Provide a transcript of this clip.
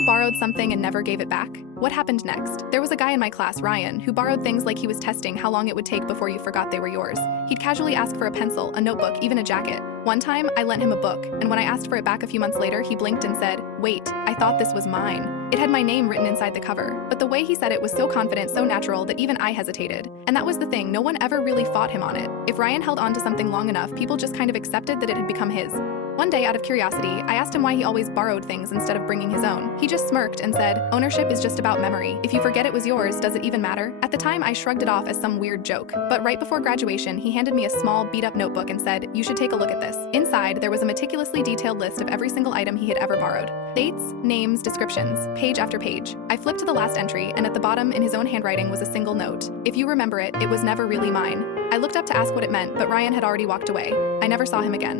ever borrowed something and never gave it back? What happened next? There was a guy in my class, Ryan, who borrowed things like he was testing how long it would take before you forgot they were yours. He'd casually ask for a pencil, a notebook, even a jacket. One time, I lent him a book, and when I asked for it back a few months later, he blinked and said, "Wait, I thought this was mine." It had my name written inside the cover, but the way he said it was so confident, so natural, that even I hesitated. And that was the thing, no one ever really fought him on it. If Ryan held on to something long enough, people just kind of accepted that it had become his. One day, out of curiosity, I asked him why he always borrowed things instead of bringing his own. He just smirked and said, "Ownership is just about memory. If you forget it was yours, does it even matter?" At the time, I shrugged it off as some weird joke. But right before graduation, he handed me a small, beat-up notebook and said, "You should take a look at this." Inside, there was a meticulously detailed list of every single item he had ever borrowed. Dates, names, descriptions, page after page. I flipped to the last entry, and at the bottom, in his own handwriting, was a single note. "If you remember it, it was never really mine." I looked up to ask what it meant, but Ryan had already walked away. I never saw him again.